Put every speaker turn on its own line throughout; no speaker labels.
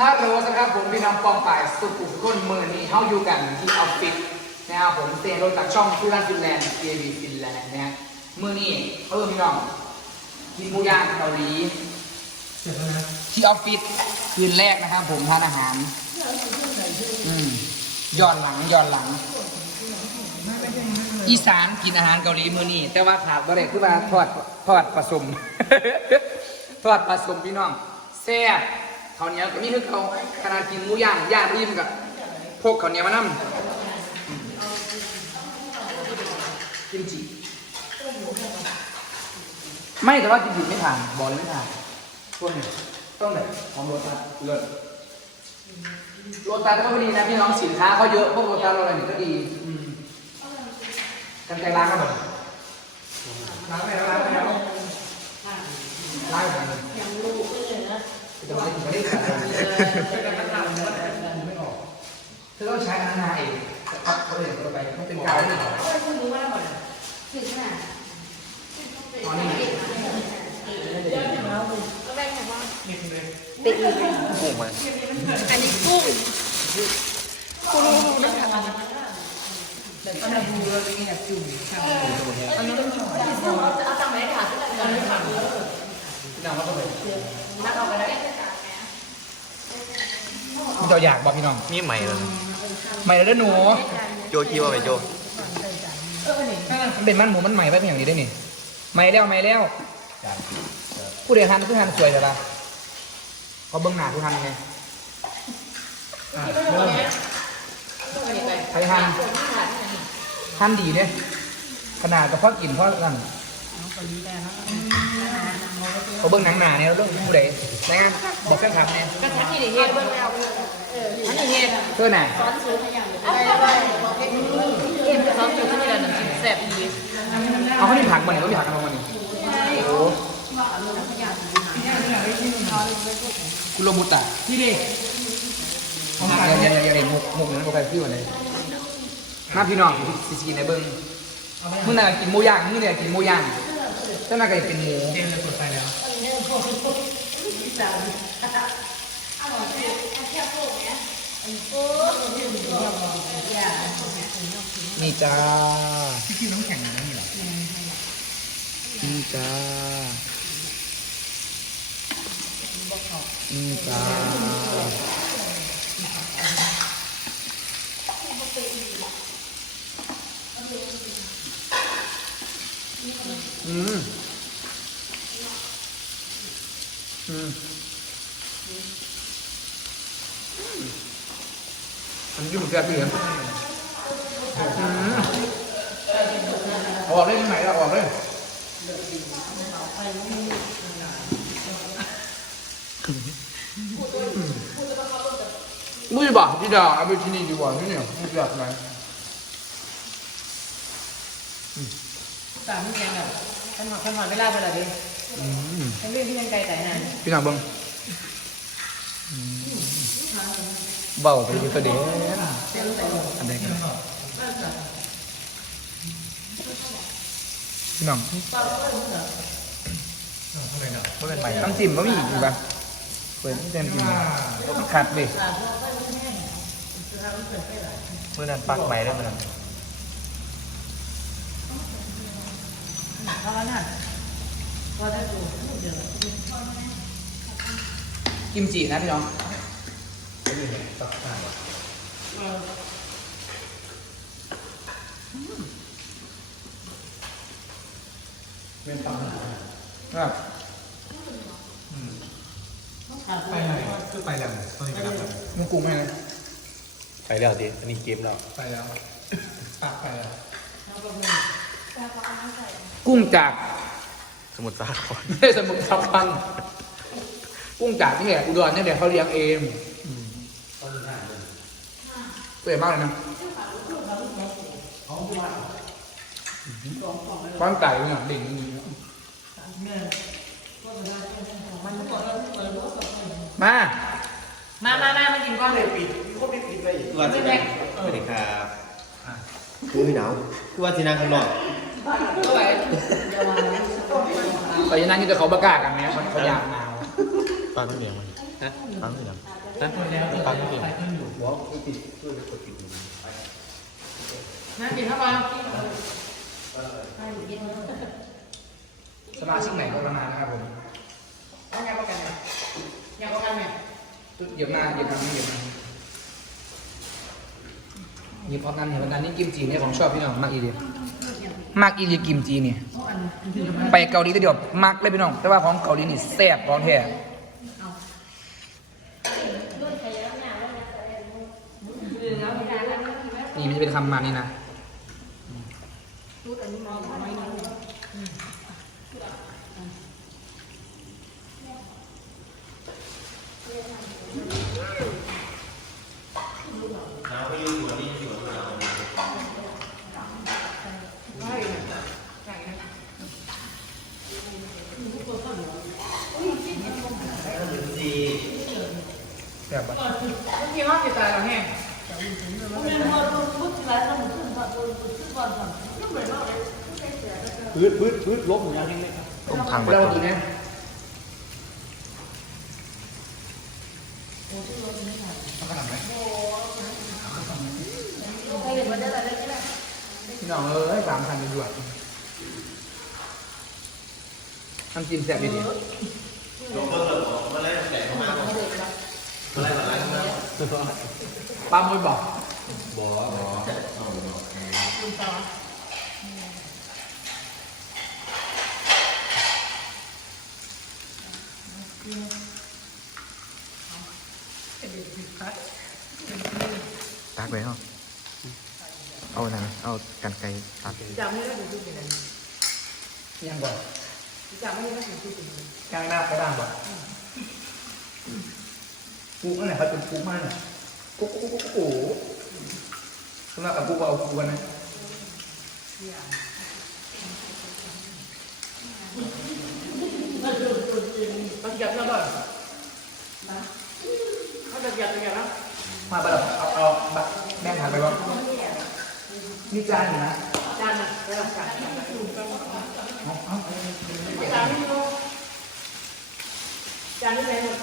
ฮัลโหลสครับผมพี่น้องปองป่ายสุขุมคนมือนี้เฮาอยู่กันที่ออฟฟิศนะครับผมเซนโรจากช่องฟิลันฟินแลนด์เอวีฟินแลนด์นะฮะมือนี้เพิ่มพี่น้องกินหมูย่างเกาหลี
เสร็จแล้วนะ
ที่ออฟฟิศคืนแรกนะครับผมทานอาหารอืมย้อนหลังย้อนหลัง อีสานกินอาหารเกาหลีมือนี้แต่ว่าขาดบ่ได้คือว่าทอดทอดผสม ทอดผสมพี่น้องแซ่บ ข้าวเหนียวก็มีคือเขาขนาดกินหมูย่างย่างอิ่มกับพกข้าวเหนียวมานั่มกิมจิไม่แต่ว่ากิมจิไม่ทานบอกเลยไม่ทานพวกนี้ต้องแบบของโรตัสเลิศโรตัสก็พอดีนะพี่น้องสินค้าเขาเยอะพวกโรตัสอะไรนี่ก็ดีกันไกลล้างครับผมล้างไปแล้วล้างไปแล้วล้างไปแล้วยังลูกเลย จะไม่ไม่ได้ขัดไม่ออกเธอต้องใช้อันนาเองเอาเขาเองเอาไปมันเป็นกาวนี่อ๋อนี่
กุ้งมัน
อันนี้กุ้งเอาตังค์ไหนค่ะที่เราไม่ทำ
พี่น้องว่าเขาเลย
นัดออกไปแล้ว
พี่เจ้าอ ยากบอกพี่น้อง
มีใหม่เลย
ใหม่แล้วหนู
โจคิดว่าไปโจ
มันเป็นมันหมูมันใหม่ไปเป็นอย่างนี้ได้นี่ใหม่แล้วใหม่แล้วผู้เดียหันคือหันสวยแต่ละเขาเบิ้งหน้าคือหันไง
อะเริ่ม
ใครหันท่านดีเนี่ยขนาดกับพ่อกินพ่อนั่น เขาเบิ้งหนังหนาเนี่ยเรื่องผู้ใดรายงานบอกแฟนคลับเนี่ย
ก็ทักที่เด็กเฮ็ดทักที่เฮ็ด
เพื่อนไหน
เอ็มเขาอยู่ที่นี่แล้วน้ำจิ้มแซ่บดี
เอาเขาที่ผักมาเนี่ยต้องมีผักกันมาเนี่ยโอ้คุณโรบุตะ
ที่ดิของ
เดี๋
ขาย
ยวเดี๋ยวเดี๋ยวเดี๋ยวมุกมุกนั้นโปรไฟล์พี่วันไหนมาพี่น้องซีซีในเบิ้งมื่อไหร่กินหมูย่างมื่อไหร่กินหมูย่าง เจ้าหน้าก็เป็นหมู
เกมเลยกดไปแล้ว
นี่จ้า
ที่กินน้ำแข็งนะนี่เหรอ
นี่จ้านี่จ้า อืม อืมมันยุ่งเกินไปเหรออืมออกเลยที่ไหนเราออกเลยไม่บอกพี่ดาเอาไปที่นี่ดีกว่าที่นี่ไม่อยากไหน
สามยังแบ บขันหอดขันหอดเวลาเวลาดิขันเรื่องที่ยังไกลแต่นาน
พี่น้องเบิ้งเบาไปอยู่ตัวเดียวอันใดกันพี่น้อง
เท่าไหร่เนาะ
ไม่เป็นใหม่
น้ำจิ้มมันมีอีกอยู่ปะเปิดที่เต็มจิ้มขัดเลย
เมื่อนั้นปักใหม่ได้เมื่อนั้น
เพราะว่าน่ะพอได้ดูเดี๋ยว
กิมจินะพี่น้อง
ตักต่างเป็นตังค์
ครับ
ไปไหนคือไปแล้วตอนนี้ไปแล้ว
มึงกุ้งไหมนะ
ไปแล้วดิอันนี้เกมแล้ว
ไปแล้วปากไปแล้ว
กุ้งจาก
สมุทรสาคร
ไม่ใช่สมุทรสาครกุ้งจากที่เนี่ยอุดรเนี่ยเดี๋ยวเขาเลี้ยงเองเปื่อยมากเลยนะบ้านไก่เนี่ยดิ่งอย่างนี้มา
มามามามากินก้อนเลย
สวัสดีครับสวัสดีครับคือหนาวคือว่าที่นั่งข้างนอก
แต่ยังนั่งอยู่แต่เขาประกาศกันไหมเขาอยากหนาว
ตอนนั้นเดียวมันะตอนนั้นเดียว
ตั้งตัวแล้วตั้งตัวตั้งอยู่
หัวกูติดช่วยกดติด
นั่งกินข้ามา
สมาชิกใหม่ก็ประมาณนะครับผม
เอาไงประกันเนี่ยประกันเนี่ย
เยอะมากเยอะมากไม่เยอะมากมีพร้อมกันเห็นวันนั้นนี่กิมจีเนี่ยของชอบพี่น้องมากอีเดียว มากอีเดียกิมจีเนี่ย
ไม
ไปเกาหลีแต่เดียวมักเลยพี่น้อง แต่ว่าของเกาหลีนี่แซ่บของแท้นี่มันจะเป็นคำมานี่นะ
น้ำไปยืนหัวนี่อยู่หัว
ไม่ใช่นะ
จี
แซ่บปะ
เมื่อกี้ว่าติดตาเราแห้ง
พื้นพื้นพื้นลบหมูย่างนี่
ต้มทางเบิด
เรา
ก่อน
ดูนะพี่น้องเอ้ยสามพันเป็นด้วยน้ำจิ้มแซ่บดี
ลงเพิ่มเลยบอกมาเลยแต่เข้ามาบอกมาเลยมาเลยเข้ามา
ๆป้ามวยบอก
บอกบอก
ตักไปเนาะเอาหนังเอากันไกรตัด
จับไม่ได้ดูดูเป็นอะไร
ยังก่
จับไม่ได้ดูดูเป็นอะไร
กลางหน้าก็ด้ก่อนกูนั่นแหละเขาเป็นกูมากกูกูกูกูกูสำหรับกูเอากูนนะ
เขาจับแล้วก่อนเขาจะจับจะจับแล้ว
มาไปแล้วเอาเอาบัตรแม่งหาไปบ้านี่จานอยู่นะ
จานนะได้หลักการจาน
เอาเอา
จานนี่ดูจานนี่เลยหมด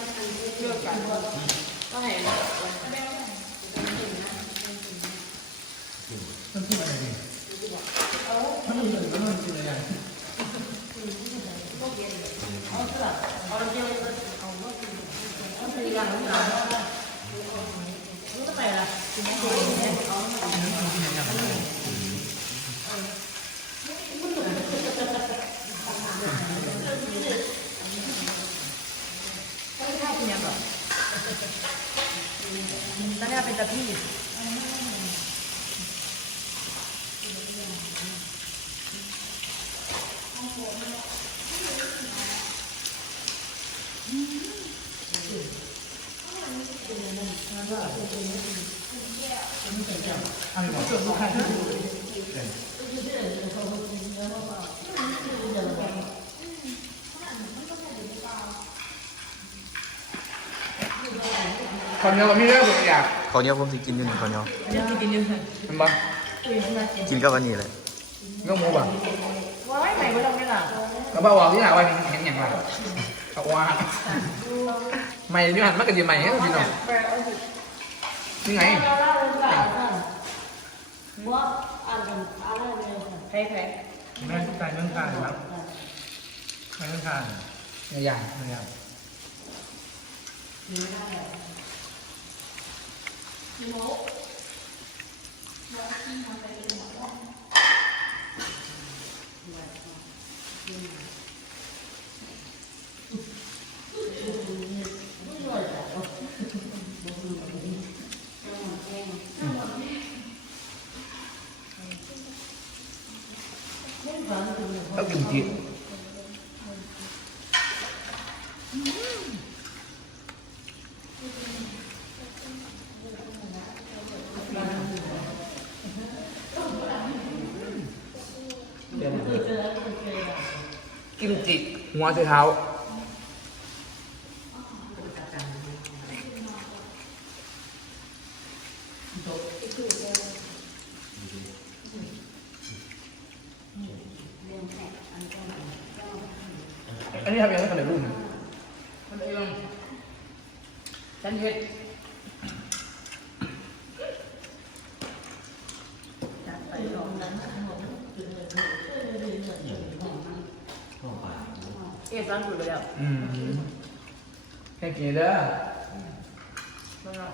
เลือกกันก็เห็น
ต้องกินอะไรดี มันมีอะไรมันนี้
เอาไปย่างน้ำตาล รู้ทำไมล่ะกินไม่ได้เอาไม่ได้กินยังหรอตอนนี้เป็นตะพี่
คนเดียวกับพี่เลิกอยาก
ข้าวเหนียวผมสิกินอยู่หนึ่งข้าวเหนียว
อันนี้กินยังไง
มันบ้าง
กินกับอันนี้เลย
ก็หมูบ้าง
ว้ายไหนไม่ต้องไม่หลับ
แล้วบ้าว่าที่ไหนว่าเห็นอย่างไรเอาว่าใหม่ที่หันมากกันดีใหม่เนี่ยพี่น้องนี่ไง
ใครใคร
แม่ตายเรื่องทานครับเรื่องทาน
เนี่ยอย่าง
ไม่ยาก
แล้กิมจิกิมจิ หัวใส่เท้า อันนี้ทำยังไงกันเลยรุ่น
คนเอง
ฉันเฮ็ด
จัดไปลองนั้น
เอ๊ะซ้ อื
มแค่กินเด้อ
ไม่เอา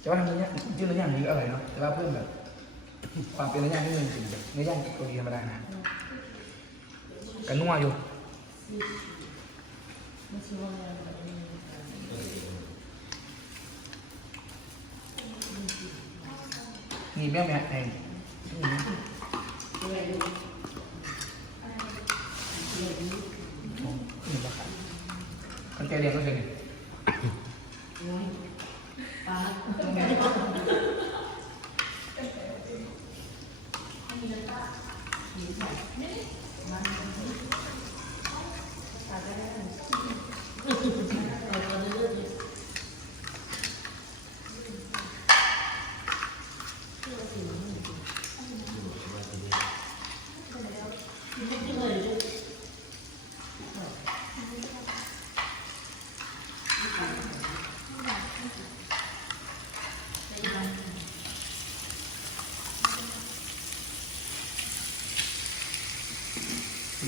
แต่ว่าทำเนื้อย่างจริงเนื้อย่างนี้ก็อร่อยเนาะแต่ว่าเพิ่มแบบ ความเป็นเนื้อย่างที่มันจริงแบบเนื้อย่างตัวดีธรรมดานะกันนัวอยู่
ไม่ใช่ว่า
นี่แม่แม่ไอ้ มันแกเรียนก็เป็น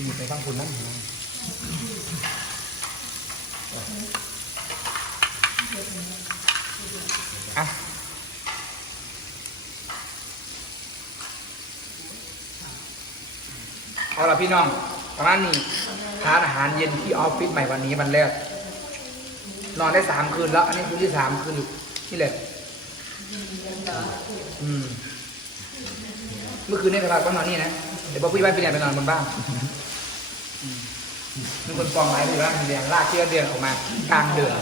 อยู่ไปฟังคุณนั่นอะเอาละพี่น้องประมาณนี้ทานอาหารเย็นที่ออฟฟิศใหม่วันนี้วันแรก นอนได้สามคืนแล้ว อันนี้คืนที่สามคืนที่แหละอืมเมื่อคืนนี่กระบะก็นอนนี่นะ เดี๋ยวบอพี่บ้านไปเรียนไปนอนบนบ้าน มมีคนฟองไม้ไปอว่าเรียงลากเชือกเดือนออกมากลางเดือน